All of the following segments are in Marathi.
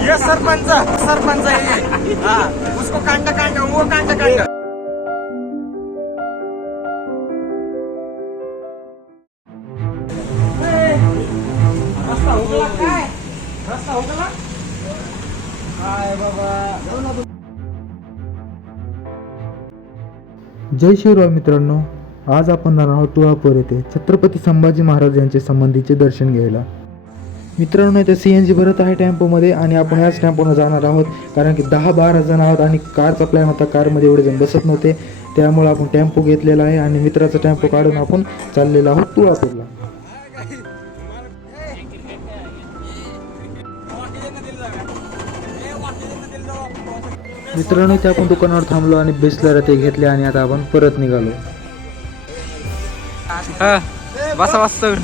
ये सरपंच सरपंच है हाँ उसको कांटा कांटा वो कांटा कांटा रस्ता उगला काय रस्ता उगला काय बाबा जाऊ ना. जय शिवराय मित्रांनो, आज आपण जाणार आहोत तुळापूर येथे छत्रपती संभाजी महाराज यांचे संबंधीचे दर्शन घ्यायला. मित्रांनो, इथे CNG भरत आहे टेम्पोमध्ये आणि आपण याच टेम्पोनं जाणार आहोत, कारण की 10-12 जण आहोत आणि कारचा प्लॅन होता. कारमध्ये एवढे जण बसत नव्हते, त्यामुळे आपण टेम्पो घेतलेला आहे आणि मित्राचा टेम्पो काढून आपण चाललेलो आहोत तुळापूरला. मित्रांनो, इथे आपण दुकानावर थांबलो आणि बिस्लर ते घेतले आणि आता आपण परत निघालो. बसा बसा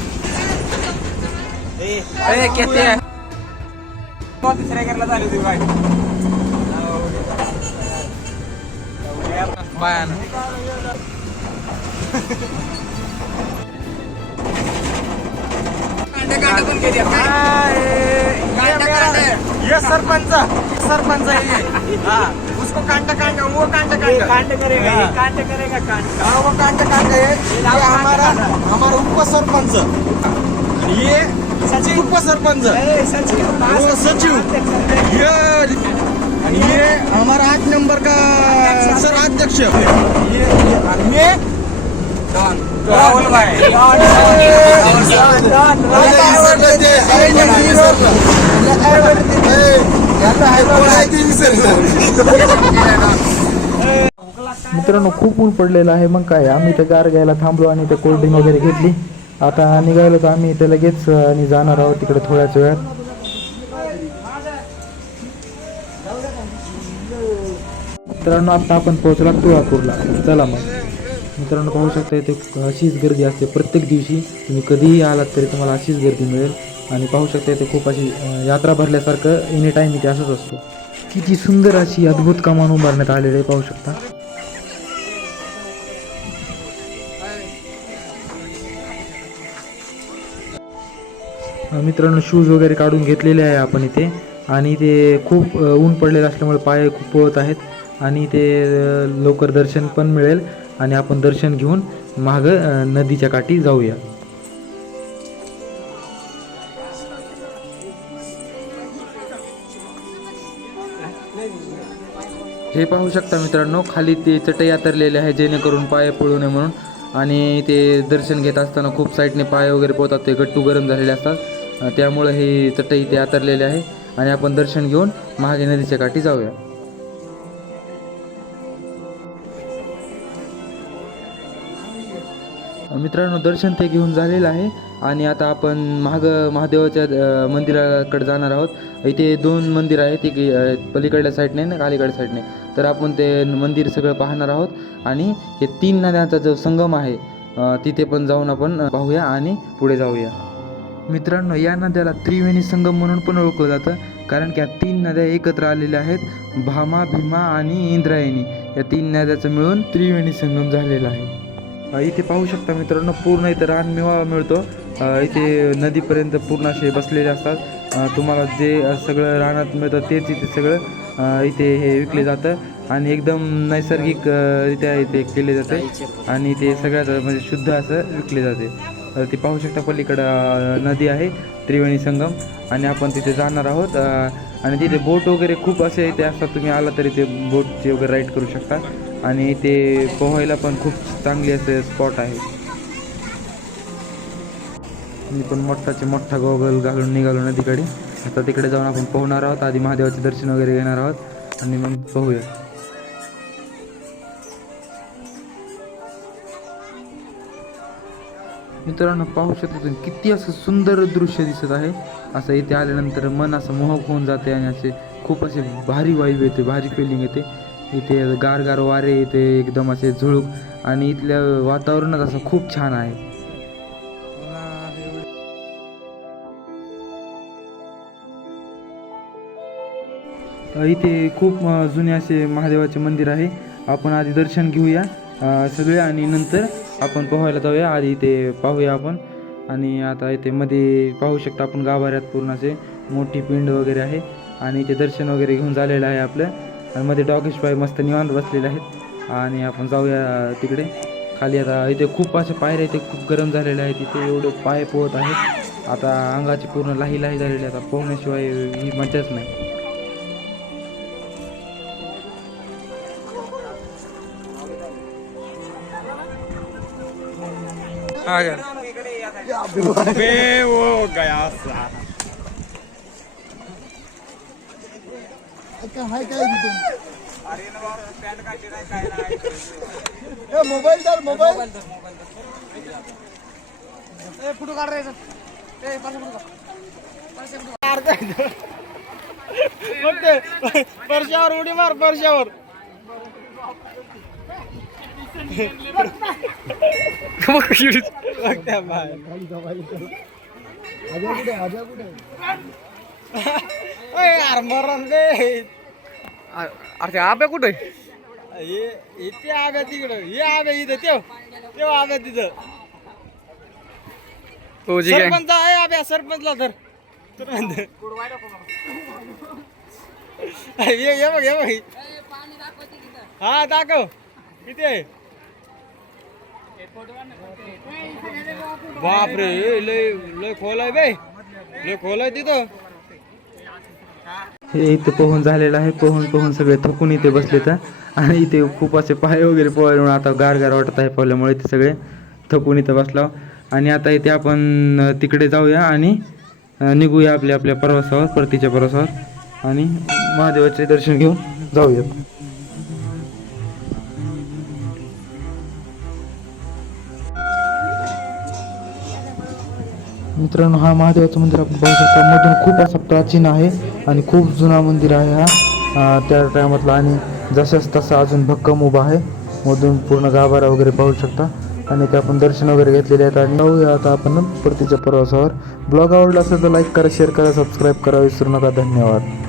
तिसऱ्या घरला झाली होती बाय बायान ये सरपंच सरपंच है हाँ उसको कांटा कांटा वो कांटा कांटा कांटा करेगा कांटा करेगा कांटा हाँ वो कांटा कांटा है. ये हमारा हमारा उप सरपंच ये सचिव उप सरपंच वो सचिव ये हमारा 8 नंबर का सर अध्यक्ष ये राहुल भाई मित्रांनो, खूप ऊन पडलेलं आहे. मग काय, आम्ही ते कार घ्यायला थांबलो आणि ते कोल्ड्रिंक वगैरे घेतली. आता निघालो तर आम्ही ते लगेच आणि जाणार आहोत तिकडे थोड्याच वेळात. मित्रांनो, आता आपण पोहोचला तुळापूरला. चला मग. मित्रांनो, पाहू शकता इथे अशीच गर्दी असते प्रत्येक दिवशी. तुम्ही कधीही आलात तरी तुम्हाला अशीच गर्दी मिळेल. आणि पाहू शकता इथे खूप अशी यात्रा भरल्यासारखं एनी टाईम इथे असंच असतो. किती सुंदर अशी अद्भुत कमान उभारण्यात आलेली आहे, पाहू शकता. मित्रांनो, शूज वगैरे काढून घेतलेले आहे आपण इथे. आणि ते खूप ऊन पडलेलं असल्यामुळे पाय खूप पोळत आहेत आणि ते लवकर दर्शन पण मिळेल आणि आपण दर्शन घेऊन माग नदीच्या काठी जाऊया. हे पाहू शकता मित्रांनो, खाली ते चटई आतरलेले आहे जेणेकरून पाय पळू नये म्हणून. आणि ते दर्शन घेत असताना खूप साईडने पाय वगैरे पोहतात, ते गट्टू गरम झालेले असतात. त्यामुळे हे चटई ते आतरलेले आहे आणि आपण दर्शन घेऊन मागे नदीच्या काठी जाऊया. मित्रांनो, दर्शन ते घेऊन झालेलं आहे आणि आता आपण महादेवाच्या मंदिराकडे जाणार आहोत. इथे 2 मंदिर आहेत, एक पलीकडल्या साईडने ना अलीकडल्या साईडने. तर आपण ते मंदिर सगळं पाहणार आहोत आणि हे 3 नद्यांचा जो संगम आहे तिथे पण जाऊन आपण पाहूया आणि पुढे जाऊया. मित्रांनो, या नद्याला त्रिवेणी संगम म्हणून पण ओळखलं जातं, कारण की या 3 नद्या एकत्र आलेल्या आहेत. भामा, भीमा आणि इंद्रायणी या 3 नद्याचं मिळून त्रिवेणी संगम झालेला आहे. इथे पाहू शकता मित्रांनो, पूर्ण इथे रानमेवा मिळतो. इथे नदीपर्यंत पूर्ण असे बसलेले असतात. तुम्हाला जे सगळं रानात मिळतं तेच इथे सगळं इथे हे विकले जातं आणि एकदम नैसर्गिकरित्या इथे केले जाते आणि ते सगळ्यात म्हणजे शुद्ध असं विकले जाते. ते पाहू शकता पलीकडं नदी आहे त्रिवेणी संगम आणि आपण तिथे जाणार आहोत. आणि तिथे बोट वगैरे खूप असे इथे असतात, तुम्ही आला तरी ते बोटचे वगैरे राईड करू शकता आणि ते पोहायला पण खूप चांगली असे स्पॉट आहे. मी पण मोठा गॉगल घालून निघालो नदीकडे. आता तिकडे जाऊन आपण पोहणार आहोत. आधी महादेवाचे दर्शन वगैरे घेणार आहोत आणि मग पोहूया. मित्रांनो, पाहू शकता तुम्ही किती असं सुंदर दृश्य दिसत आहे. असं इथे आल्यानंतर मन असं मोहक होऊन जाते आणि असे खूप असे भारी वाईब येते, भारी फिलिंग येते. इथे गार वारे येते, एकदम असे झुळूक आणि इथलं वातावरणच असं खूप छान आहे. इथे खूप जुने असे महादेवाचे मंदिर आहे. आपण आधी दर्शन घेऊया सगळे आणि नंतर आपण पोहायला जाऊया. आधी इथे पाहूया आपण आणि आता इथे मध्ये पाहू शकता आपण गाभाऱ्यात पूर्ण असे मोठी पिंड वगैरे आहे आणि इथे दर्शन वगैरे घेऊन झालेलं आहे आपलं. आणि मध्ये डॉगेश बाई मस्त निवांत बसलेले आहेत आणि आपण जाऊया तिकडे खाली. आता इथे खूप असे पायऱ्या इथे खूप गरम झालेले आहेत, इथे एवढे पाय पोहत आहेत. आता अंगाची पूर्ण लाही झालेली आता पोहण्याशिवाय ही मजाच नाही. वो गया मोबाईल तर मोबाईल फोटो काढ परशावर उडी मार परशावर. अरे आब्या कुठे इथे आब्या तिकडं हे आब्या इथं तेव्हा आब्या तिथं सरपंच आहे आब्या सरपंचला तर ये बघ हा दाखव किती आहे. बापरे लय खोल आहे बाई लय खोल आहे तिथं. हे इथे पोहून झालेलं आहे. पोहून सगळे थकून इथे बसले तर आणि इथे खूप असे पाय वगैरे पोहायला आता गार वाटत आहे पोहल्यामुळे ते सगळे थकून इथं बसला. आणि आता इथे आपण तिकडे जाऊया आणि निघूया आपल्या प्रवासावर परतीच्या प्रवासावर आणि महादेवाचे दर्शन घेऊन जाऊयात. मित्रांनो हा महादेवाचं मंदिर आपण पाहू शकता. मधून खूप असं प्राचीन आहे आणि खूप जुना मंदिर आहे हा त्या टायमातला आणि जसंच तसं अजून भक्कम उभा आहे. मधून पूर्ण गाभारा वगैरे पाहू शकता आणि ते आपण दर्शन वगैरे घेतलेले आहेत. आणि जाऊया आता आपण परतीच्या प्रवासावर. ब्लॉग आवडला असेल तर लाईक करा, शेअर करा, सबस्क्राईब करा विसरू नका. धन्यवाद.